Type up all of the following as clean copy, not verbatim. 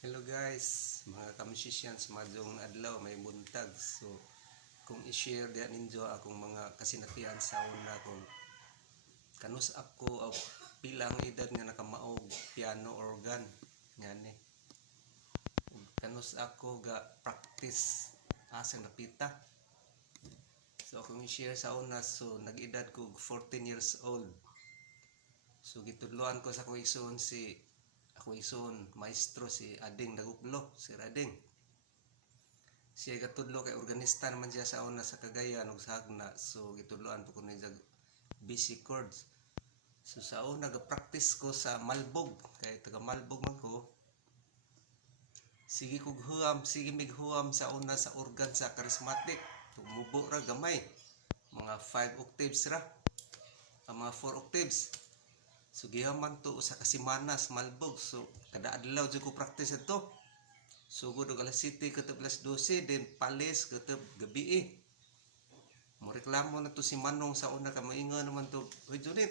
Hello guys, mga ka-musicians, madong adlaw, may buntag. So, kung i-share diyan ninyo akong mga kasinatian sa una kung kanus ako o pilang edad nga nakamaog piano organ ngani. Kanus ako ga practice asang napita. So, kung i-share sa una, so nag-edad ko 14 years old. So, gitudloan ko sa akong igsoon ako ison maestro si Ading Daguplo, si Rading. Siya gatudlo kay organista naman siya sa una sa Cagayan ug sa Hagna. So gitudloan po ko ni busy chords. So sa una ga-practice ko sa Malbog kay taga Malbog man ko. Sige kog huam, sige mighuam sa una sa organ sa charismatic. Tumubo ra gamay. Mga 5 octaves ra. Ang mga 4 octaves. So gihaman to sa Kasimanas, Malbog. So kada adlaw jud ko practice ito. So go do alas 7 katub alas 12 then palis katub gabi. Mo reklamo na to si Manong sa una ka moingon naman to. Hoy Junit.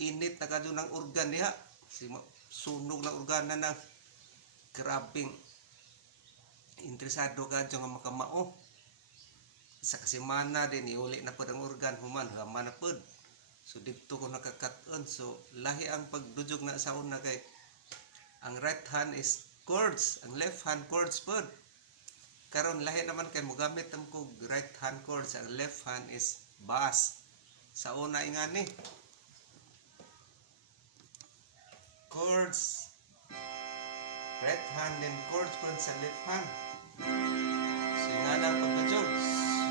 Init na kadto ng organ diha. Si sunog na organa na grabing interesado ka nga makamao. Sa Kasimana din iuli na pud ang organ human na pud. So dito ko nakakat-on. So lahi ang pagdujog na sa una kay ang right hand is chords, ang left hand chords pod. Karon lahi naman kay mogamit ang kog right hand chords, ang left hand is bass. Sa una ingani chords right hand and chords pod sa left hand. So ingana ang pagdujog.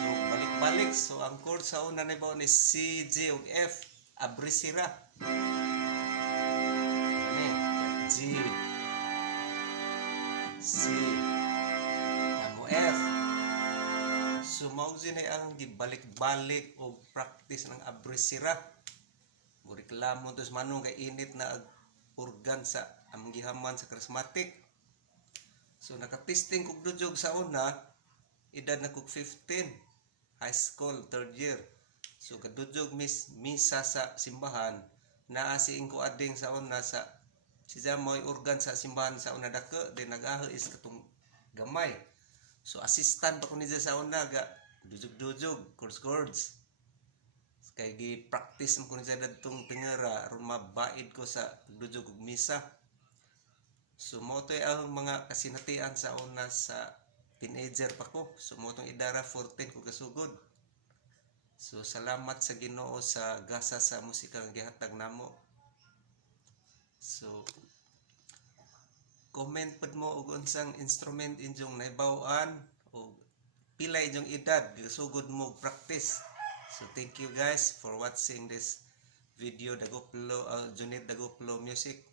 So balik-balik. So ang chord sa una ni baon is C, G ug F. Abrisira. Ani G, C, amo F. So mao ay ang gibalik-balik og practice ng abrisira. Reklamo tos Manong kay init na organ sa among gihaman sa charismatic. So nakatesting kog dujog sa una, edad na kog 15, high school, 3rd year. So kadujog misa sa simbahan, naa si Inko Ading sa una sa siya mo'y organ sa simbahan sa una dako, then nag-aho is katong gamay. So assistant pa ko niya sa una ga dujog chords. Kay gi-practice mo ko niya dadtong tingera aron mabaid ko sa dujog ug misa. So mo to'y ang mga kasinatian sa una sa teenager pa ko. So mo tong idara 14 ko kasugod. So salamat sa Ginoo sa gasa sa musika nga gihatag namo. So comment pud mo og unsang instrument inyong naibaw-an o pila inyong edad sugod mo practice. So thank you guys for watching this video Junit Daguplo Music.